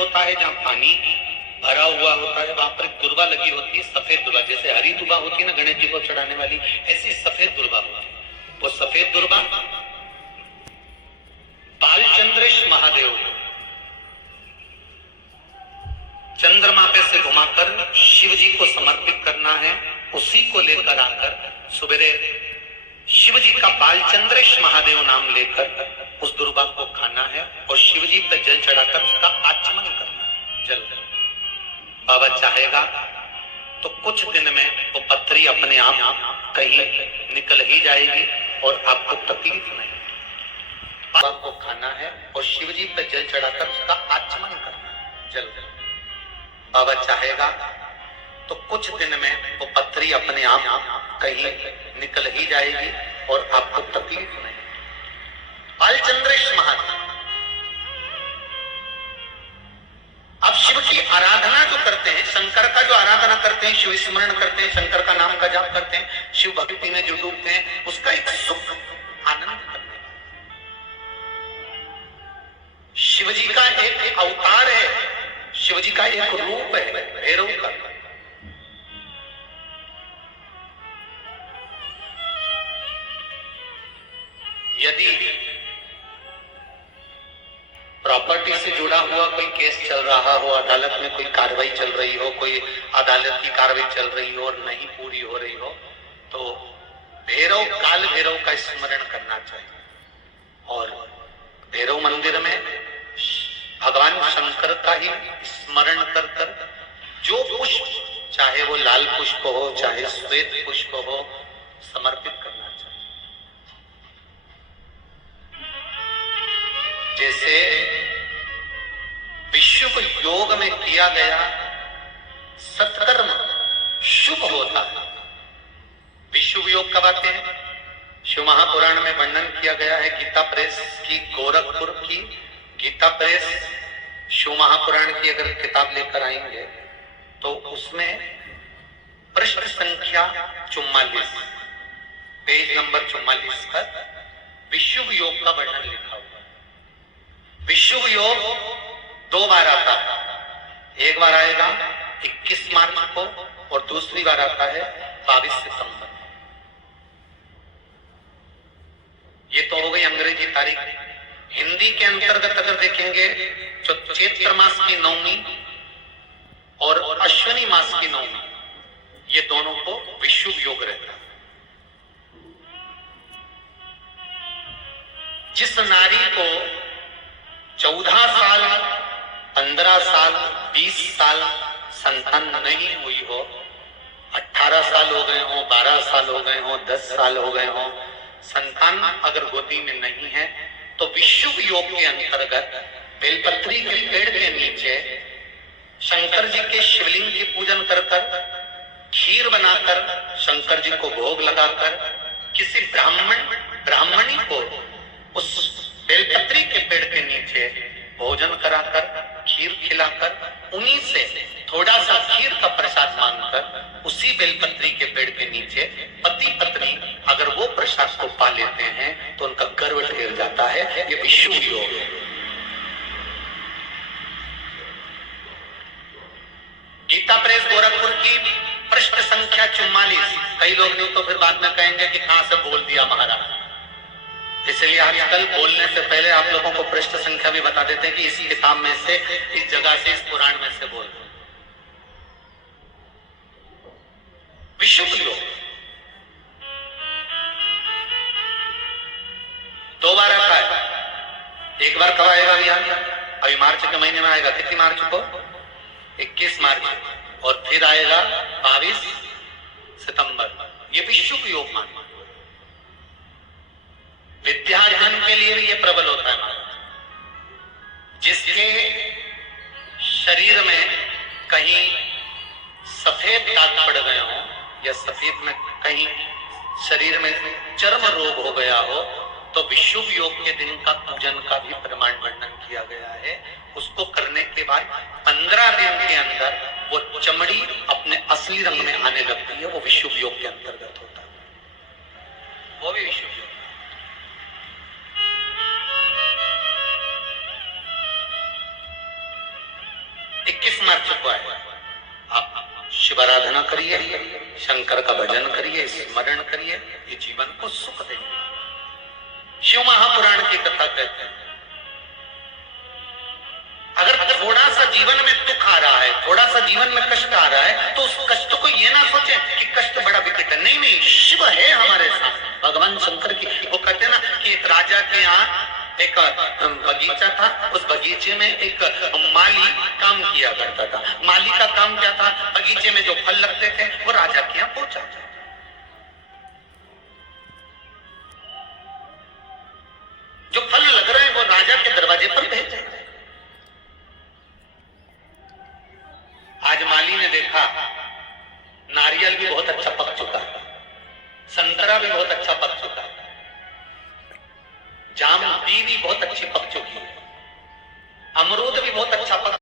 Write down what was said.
होता है जहाँ पानी भरा हुआ होता है, वहां पर दुर्वा लगी होती है, सफेद दुर्वा, जैसे हरी दुर्वा होती है ना गणेश जी को चढ़ाने वाली, ऐसी सफेद दुर्वा होती है। वो सफेद दुर्वा बालचंद्रेश महादेव चंद्रमा पे से घुमाकर शिव जी को समर्पित करना है। उसी को लेकर आकर सुबेरे शिव जी का बालचंद्रेश महादेव नाम लेकर उस दुर्वा को खाना है और शिव जी पर जल चढ़ाकर उसका आचमन करना है। जल बाबा चाहेगा तो कुछ दिन में वो पत्थरी अपने आप कहीं निकल ही जाएगी और आपको तकलीफ नहीं। बाबा को खाना है और शिव जी पर जल चढ़ाकर उसका आचमन करना है। जल बाबा चाहेगा तो कुछ दिन में वो पत्थरी अपने आप कहीं निकल ही जाएगी और आपको तकलीफ नहीं। बालचंद्रेश महादेव अब शिव की आराधना जो करते हैं, शंकर का जो आराधना करते हैं, शिव स्मरण करते हैं, शंकर का नाम का जाप करते हैं, शिव भक्ति में जो डूबते हैं, उसका एक सुख आनंद करने वाला शिव जी का एक अवतार है, शिव जी का एक रूप है भैरव का। यदि प्रॉपर्टी से जुड़ा हुआ कोई केस चल रहा हो, अदालत में कोई कार्रवाई चल रही हो, कोई अदालत की कार्रवाई चल रही हो और नहीं पूरी हो रही हो, तो भैरव काल भैरव का स्मरण करना चाहिए। और भैरव मंदिर में भगवान शंकर का ही स्मरण कर कर जो पुष्प, चाहे वो लाल पुष्प हो चाहे श्वेत पुष्प हो, समर्पित करना चाहिए। जैसे विश्व योग में किया गया सत्कर्म शुभ होता है। विश्व योग कब आते हैं? शिव महापुराण में वर्णन किया गया है। गीता प्रेस की, गोरखपुर की गीता प्रेस शिव महापुराण की अगर किताब लेकर आएंगे तो उसमें पृष्ठ संख्या 44, पेज नंबर 44 पर विश्व योग का वर्णन लिखा हुआ है। विश्व योग 2 बार आता है, एक बार आएगा 21 मार्च को और दूसरी बार आता है 22 सितंबर। ये तो हो गई अंग्रेजी तारीख। हिंदी के अंतर्गत अगर देखेंगे तो चैत्र मास की नवमी और अश्विनी मास की नवमी, ये दोनों को विश्व योग रहता है। जिस नारी को 14 साल, 15 साल, 20 साल संतान नहीं हुई हो, 18 साल हो गए हो, 12 साल हो गए हो, 10 साल हो गए हो, संतान अगर गोदी में नहीं है, तो विश्व योग के अंतर्गत बेलपत्री के पेड़ के नीचे शंकर जी के शिवलिंग की पूजन कर कर, खीर बनाकर शंकर जी को भोग लगाकर, किसी ब्राह्मणी को उस बेलपत्री के पेड़ के नीचे भोजन कराकर, खीर खिलाकर, उन्हीं से थोड़ा सा खीर का प्रसाद मांगकर, उसी बेलपत्री के पेड़ के नीचे पति पत्नी अगर वो प्रसाद को पा लेते हैं तो उनका गर्व ढेर जाता है। ये विश्व योग है। गीता प्रेस गोरखपुर की पृष्ठ संख्या 44। कई लोग नहीं तो फिर बाद में कहेंगे कि कहां से बोल दिया महाराज, इसलिए आजकल बोलने से पहले आप लोगों को पृष्ठ संख्या भी बता देते हैं कि इस किताब में से, इस जगह से, इस पुराण में से बोल। विश्व योग 2 बार आता है। एक बार कब आएगा अभियान? अभी मार्च के महीने में आएगा। कितनी मार्च को? 21 मार्च, और फिर आएगा 22 सितंबर। ये विश्व योग माना। विद्याधन के लिए भी ये प्रबल होता है महाराज। जिसके शरीर में कहीं सफेद दाग पड़ गए हो या सफेद में कहीं शरीर में चर्म रोग हो गया हो, तो विश्व योग के दिन का पूजन का भी प्रमाण वर्णन किया गया है। उसको करने के बाद 15 दिन के अंदर वो चमड़ी अपने असली रंग में आने लगती है। वो विश्व योग के अंतर्गत होता है। वो भी विश्व योग। 21 मर चुका है। आप शिवाराधना करिए, शंकर का भजन करिए, स्मरण करिए, ये जीवन को सुख देंगे। शिव महापुराण की कथा कहते हैं अगर थोड़ा सा जीवन में दुख आ रहा है, थोड़ा सा जीवन में कष्ट आ रहा है, तो उस कष्ट को ये ना सोचे कि कष्ट बड़ा विकट है। नहीं नहीं, शिव है हमारे साथ। भगवान शंकर की वो कहते हैं ना कि एक राजा के यहाँ एक बगीचा था, उस बगीचे में एक माली काम किया करता था। माली का काम क्या था? बगीचे में जो फल लगते थे वो राजा के यहाँ पहुंचाता। जो फल लग रहे हैं वो राजा के दरवाजे पर भेजे। आज माली ने देखा नारियल भी बहुत अच्छा पक चुका है, संतरा भी बहुत अच्छा पक चुका है, जामुन भी बहुत अच्छी पक चुकी है, अमरूद भी बहुत अच्छा पक